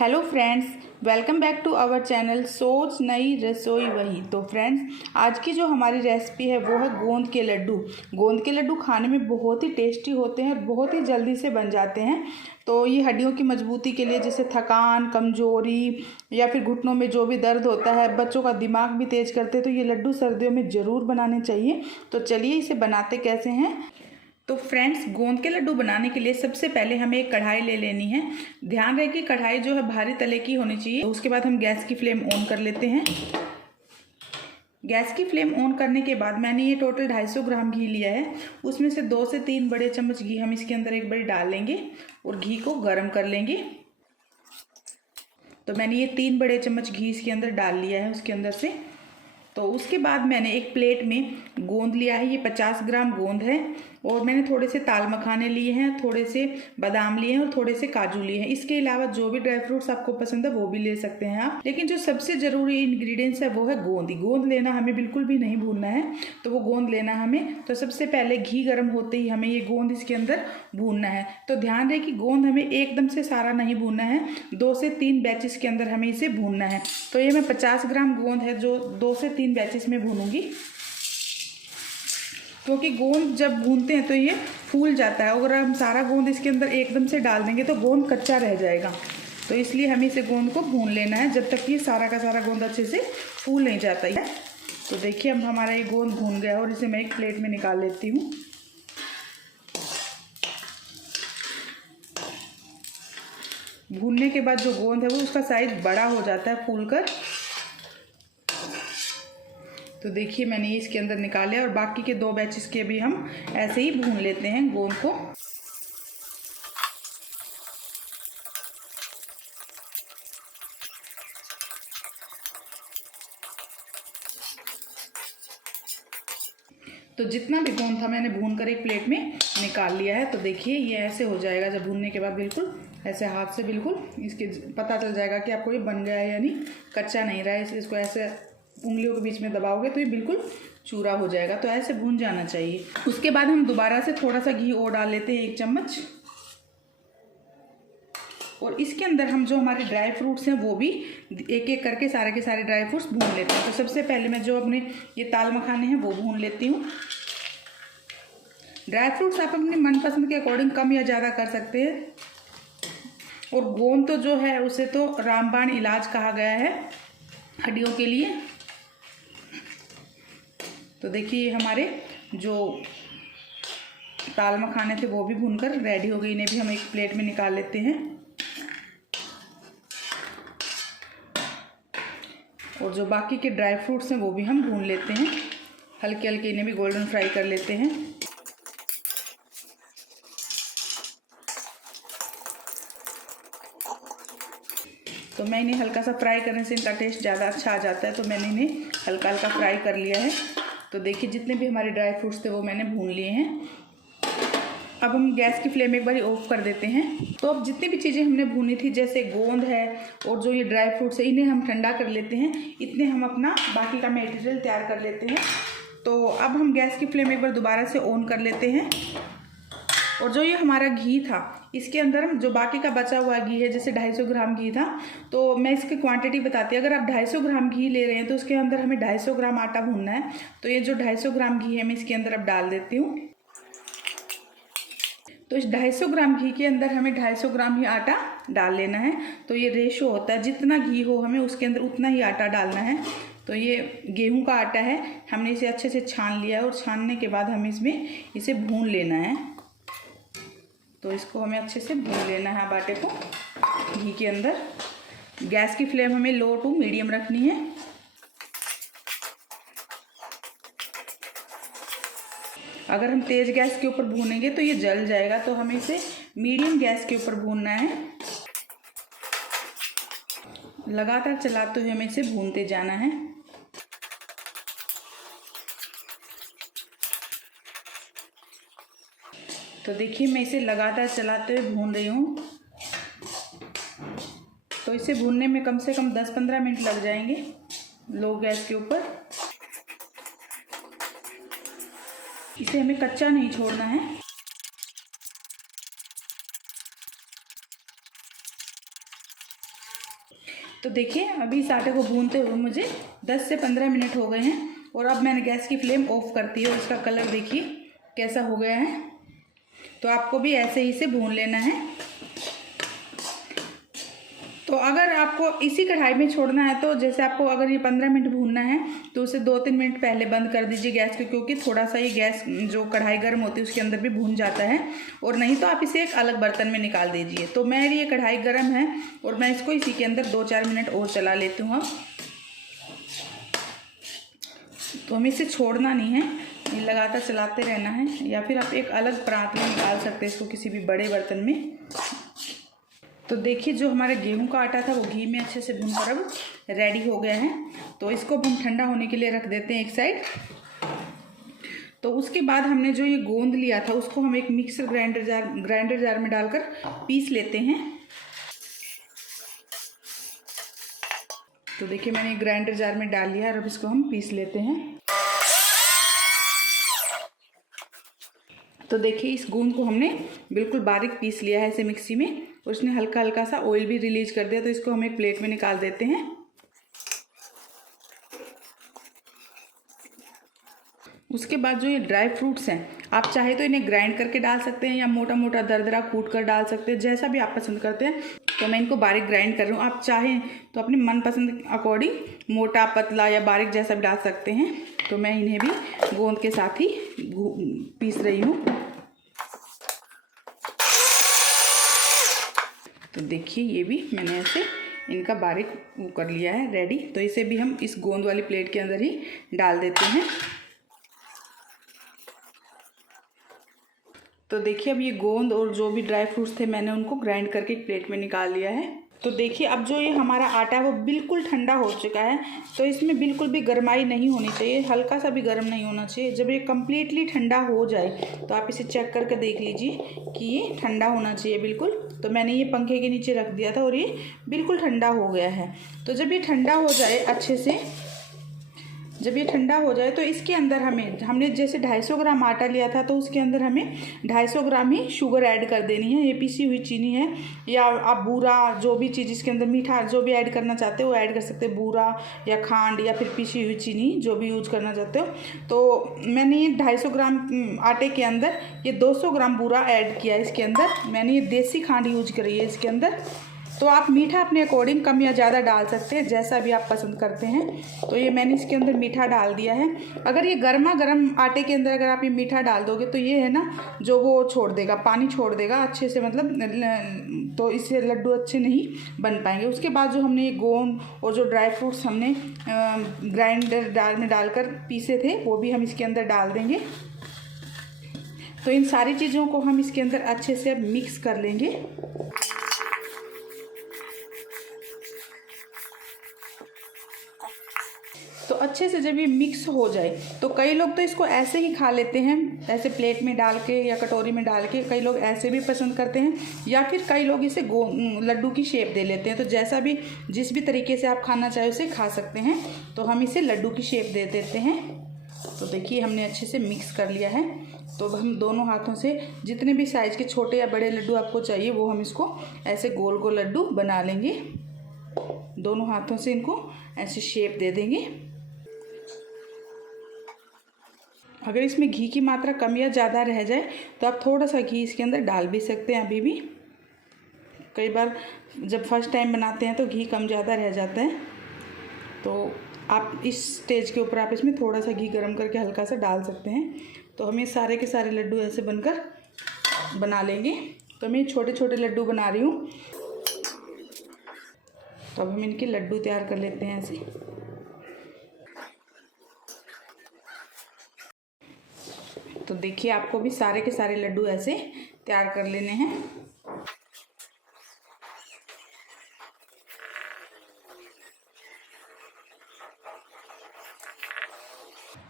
Hello friends, welcome back to our channel Soch Nai रसोई वही। तो फ्रेंड्स, आज की जो हमारी रेसिपी है वो है गोंद के लड्डू। गोंद के लड्डू खाने में बहुत ही टेस्टी होते हैं और बहुत ही जल्दी से बन जाते हैं। तो ये हड्डियों की मजबूती के लिए, जैसे थकान, कमजोरी या फिर घुटनों में जो भी दर्द होता है, बच्चों का दिमाग भी तेज करते हैं, तो ये लड्डू सर्दियों में ज़रूर बनाने चाहिए। तो चलिए इसे बनाते कैसे हैं। तो फ्रेंड्स, गोंद के लड्डू बनाने के लिए सबसे पहले हमें एक कढ़ाई ले लेनी है। ध्यान रहे कि कढ़ाई जो है भारी तले की होनी चाहिए। उसके बाद हम गैस की फ्लेम ऑन कर लेते हैं। गैस की फ्लेम ऑन करने के बाद मैंने ये टोटल 250 ग्राम घी लिया है। उसमें से 2 से 3 बड़े चम्मच घी हम इसके अंदर एक बार डाल लेंगे और घी को गर्म कर लेंगे। तो मैंने ये 3 बड़े चम्मच घी इसके अंदर डाल लिया है उसके अंदर से। तो उसके बाद मैंने एक प्लेट में गोंद लिया है। ये 50 ग्राम गोंद है और मैंने थोड़े से ताल मखाने लिए हैं, थोड़े से बादाम लिए हैं और थोड़े से काजू लिए हैं। इसके अलावा जो भी ड्राई फ्रूट्स आपको पसंद है वो भी ले सकते हैं आप। लेकिन जो सबसे ज़रूरी इंग्रेडिएंट्स है वो है गोंद। गोंद लेना हमें बिल्कुल भी नहीं भूलना है, तो वो गोंद लेना हमें। तो सबसे पहले घी गर्म होते ही हमें ये गोंद इसके अंदर भूनना है। तो ध्यान रहे कि गोंद हमें एकदम से सारा नहीं भूनना है, 2 से 3 बैचेस के अंदर हमें इसे भूनना है। तो ये मैं 50 ग्राम गोंद है जो 2 से 3 बैचेस में भूनूंगी, क्योंकि गोंद जब भूनते हैं तो ये फूल जाता है। अगर हम सारा गोंद इसके अंदर एकदम से डाल देंगे तो गोंद कच्चा रह जाएगा। तो इसलिए हमें इसे गोंद को भून लेना है जब तक कि सारा का सारा गोंद अच्छे से फूल नहीं जाता है। तो देखिए, अब हमारा ये गोंद भून गया है और इसे मैं एक प्लेट में निकाल लेती हूँ। भूनने के बाद जो गोंद है वो उसका साइज बड़ा हो जाता है फूल कर। तो देखिए, मैंने ये इसके अंदर निकाले और बाकी के 2 बैचेस के भी हम ऐसे ही भून लेते हैं गोंद को। तो जितना भी गोंद था मैंने भून कर एक प्लेट में निकाल लिया है। तो देखिए, ये ऐसे हो जाएगा जब भूनने के बाद बिल्कुल ऐसे हाथ से बिल्कुल इसके पता चल जाएगा कि आपको ये बन गया है, यानी कच्चा नहीं रहा है। इसको ऐसे उंगलियों के बीच में दबाओगे तो ये बिल्कुल चूरा हो जाएगा। तो ऐसे भून जाना चाहिए। उसके बाद हम दोबारा से थोड़ा सा घी और डाल लेते हैं, 1 चम्मच। और इसके अंदर हम जो हमारे ड्राई फ्रूट्स हैं वो भी एक एक करके सारे के सारे ड्राई फ्रूट्स भून लेते हैं। तो सबसे पहले मैं जो अपने ये ताल मखाने हैं वो भून लेती हूँ। ड्राई फ्रूट्स आप अपने मनपसंद के अकॉर्डिंग कम या ज़्यादा कर सकते हैं। और गोंद तो जो है उसे तो रामबाण इलाज कहा गया है हड्डियों के लिए। तो देखिए, हमारे जो ताल मखाने थे वो भी भूनकर रेडी हो गई। इन्हें भी हम एक प्लेट में निकाल लेते हैं। और जो बाकी के ड्राई फ्रूट्स हैं वो भी हम भून लेते हैं हल्के हल्के। इन्हें भी गोल्डन फ्राई कर लेते हैं। तो मैं इन्हें हल्का सा फ्राई करने से इनका टेस्ट ज़्यादा अच्छा आ जाता है। तो मैंने इन्हें हल्का हल्का फ्राई कर लिया है। तो देखिए, जितने भी हमारे ड्राई फ्रूट्स थे वो मैंने भून लिए हैं। अब हम गैस की फ्लेम एक बार ऑफ कर देते हैं। तो अब जितनी भी चीज़ें हमने भूनी थी, जैसे गोंद है और जो ये ड्राई फ्रूट्स है, इन्हें हम ठंडा कर लेते हैं। इतने हम अपना बाकी का मटेरियल तैयार कर लेते हैं। तो अब हम गैस की फ्लेम एक बार दोबारा से ऑन कर लेते हैं। और जो ये हमारा घी था, इसके अंदर हम जो बाकी का बचा हुआ घी है, जैसे 250 ग्राम घी था, तो मैं इसकी क्वांटिटी बताती हूँ। अगर आप 250 ग्राम घी ले रहे हैं तो उसके अंदर हमें 250 ग्राम आटा भूनना है। तो ये जो 250 ग्राम घी है मैं इसके अंदर अब डाल देती हूँ। तो इस 250 ग्राम घी के अंदर हमें 250 ग्राम ही आटा डाल लेना है। तो ये रेशो होता है, जितना घी हो हमें उसके अंदर उतना ही आटा डालना है। तो ये गेहूं का आटा है, हमने इसे अच्छे से छान लिया है और छानने के बाद हमें इसमें इसे भून लेना है। तो इसको हमें अच्छे से भून लेना है आटे को घी के अंदर। गैस की फ्लेम हमें लो टू मीडियम रखनी है। अगर हम तेज़ गैस के ऊपर भूनेंगे तो ये जल जाएगा। तो हमें इसे मीडियम गैस के ऊपर भूनना है। लगातार चलाते हुए हमें इसे भूनते जाना है। तो देखिए, मैं इसे लगातार चलाते हुए भून रही हूँ। तो इसे भूनने में कम से कम 10-15 मिनट लग जाएंगे लो गैस के ऊपर। इसे हमें कच्चा नहीं छोड़ना है। तो देखिए अभी इस आटे को भूनते हुए मुझे 10 से 15 मिनट हो गए हैं और अब मैंने गैस की फ्लेम ऑफ कर दी है और इसका कलर देखिए कैसा हो गया है। तो आपको भी ऐसे ही से भून लेना है। तो अगर आपको इसी कढ़ाई में छोड़ना है तो जैसे आपको अगर ये 15 मिनट भूनना है तो उसे 2-3 मिनट पहले बंद कर दीजिए गैस को, क्योंकि थोड़ा सा ये गैस जो कढ़ाई गर्म होती है उसके अंदर भी भून जाता है। और नहीं तो आप इसे एक अलग बर्तन में निकाल दीजिए। तो मेरी ये कढ़ाई गर्म है और मैं इसको इसी के अंदर 2-4 मिनट और चला लेती हूँ। अब तो हमें इसे छोड़ना नहीं है, ये लगातार चलाते रहना है, या फिर आप एक अलग परात में निकाल सकते हैं इसको किसी भी बड़े बर्तन में। तो देखिए जो हमारे गेहूं का आटा था वो घी में अच्छे से भूनकर अब रेडी हो गया है। तो इसको हम ठंडा होने के लिए रख देते हैं एक साइड। तो उसके बाद हमने जो ये गोंद लिया था उसको हम एक मिक्सर ग्राइंडर जार में डालकर पीस लेते हैं। तो देखिए मैंने ग्राइंडर जार में डाल लिया और अब इसको हम पीस लेते हैं। तो देखिए इस गोंद को हमने बिल्कुल बारीक पीस लिया है इसे मिक्सी में और इसने हल्का हल्का सा ऑयल भी रिलीज कर दिया। तो इसको हम एक प्लेट में निकाल देते हैं। उसके बाद जो ये ड्राई फ्रूट्स हैं आप चाहे तो इन्हें ग्राइंड करके डाल सकते हैं या मोटा मोटा दरदरा कूट कर डाल सकते हैं, जैसा भी आप पसंद करते हैं। तो मैं इनको बारीक ग्राइंड कर रही हूँ। आप चाहें तो अपने मनपसंद अकॉर्डिंग मोटा पतला या बारीक जैसा भी डाल सकते हैं। तो मैं इन्हें भी गोंद के साथ ही पीस रही हूँ। तो देखिए ये भी मैंने ऐसे इनका बारीक कर लिया है रेडी। तो इसे भी हम इस गोंद वाली प्लेट के अंदर ही डाल देते हैं। तो देखिए अब ये गोंद और जो भी ड्राई फ्रूट्स थे मैंने उनको ग्राइंड करके एक प्लेट में निकाल लिया है। तो देखिए अब जो ये हमारा आटा है वो बिल्कुल ठंडा हो चुका है। तो इसमें बिल्कुल भी गर्माई नहीं होनी चाहिए, हल्का सा भी गर्म नहीं होना चाहिए। जब ये कम्प्लीटली ठंडा हो जाए तो आप इसे चेक करके देख लीजिए कि ये ठंडा होना चाहिए बिल्कुल। तो मैंने ये पंखे के नीचे रख दिया था और ये बिल्कुल ठंडा हो गया है। तो जब ये ठंडा हो जाए अच्छे से, जब ये ठंडा हो जाए तो इसके अंदर हमने जैसे 250 ग्राम आटा लिया था तो उसके अंदर हमें 250 ग्राम ही शुगर ऐड कर देनी है। ये पीसी हुई चीनी है या आप बूरा जो भी चीज़ इसके अंदर मीठा जो भी ऐड करना चाहते हो वो ऐड कर सकते हैं, बूरा या खांड या फिर पीसी हुई चीनी जो भी यूज करना चाहते हो। तो मैंने ये 250 ग्राम आटे के अंदर ये 200 ग्राम बूरा ऐड किया है। इसके अंदर मैंने ये देसी खांड यूज करी है इसके अंदर। तो आप मीठा अपने अकॉर्डिंग कम या ज़्यादा डाल सकते हैं, जैसा भी आप पसंद करते हैं। तो ये मैंने इसके अंदर मीठा डाल दिया है। अगर ये गर्मा गर्म आटे के अंदर अगर आप ये मीठा डाल दोगे तो ये है ना जो वो छोड़ देगा, पानी छोड़ देगा अच्छे से, मतलब तो इससे लड्डू अच्छे नहीं बन पाएंगे। उसके बाद जो हमने ये गोंद और जो ड्राई फ्रूट्स हमने ग्राइंडर में डालकर पीसे थे वो भी हम इसके अंदर डाल देंगे। तो इन सारी चीज़ों को हम इसके अंदर अच्छे से अब मिक्स कर लेंगे। तो अच्छे से जब ये मिक्स हो जाए तो कई लोग तो इसको ऐसे ही खा लेते हैं, ऐसे प्लेट में डाल के या कटोरी में डाल के। कई लोग ऐसे भी पसंद करते हैं या फिर कई लोग इसे लड्डू की शेप दे लेते हैं। तो जैसा भी जिस भी तरीके से आप खाना चाहे उसे खा सकते हैं। तो हम इसे लड्डू की शेप दे देते हैं। तो देखिए हमने अच्छे से मिक्स कर लिया है। तो हम दोनों हाथों से जितने भी साइज़ के छोटे या बड़े लड्डू आपको चाहिए वो हम इसको ऐसे गोल गोल लड्डू बना लेंगे। दोनों हाथों से इनको ऐसे शेप दे देंगे। अगर इसमें घी की मात्रा कम या ज़्यादा रह जाए तो आप थोड़ा सा घी इसके अंदर डाल भी सकते हैं अभी भी। कई बार जब फर्स्ट टाइम बनाते हैं तो घी कम ज़्यादा रह जाता है। तो आप इस स्टेज के ऊपर आप इसमें थोड़ा सा घी गरम करके हल्का सा डाल सकते हैं। तो हम ये सारे के सारे लड्डू ऐसे बनकर बना लेंगे। तो मैं छोटे छोटे लड्डू बना रही हूँ। तो अब हम इनके लड्डू तैयार कर लेते हैं ऐसे। तो देखिए आपको भी सारे के सारे लड्डू ऐसे तैयार कर लेने हैं।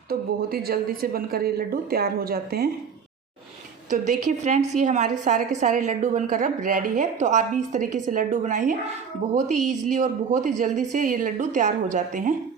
तो बहुत ही जल्दी से बनकर ये लड्डू तैयार हो जाते हैं। तो देखिए फ्रेंड्स ये हमारे सारे के सारे लड्डू बनकर अब रेडी है। तो आप भी इस तरीके से लड्डू बनाइए, बहुत ही ईजिली और बहुत ही जल्दी से ये लड्डू तैयार हो जाते हैं।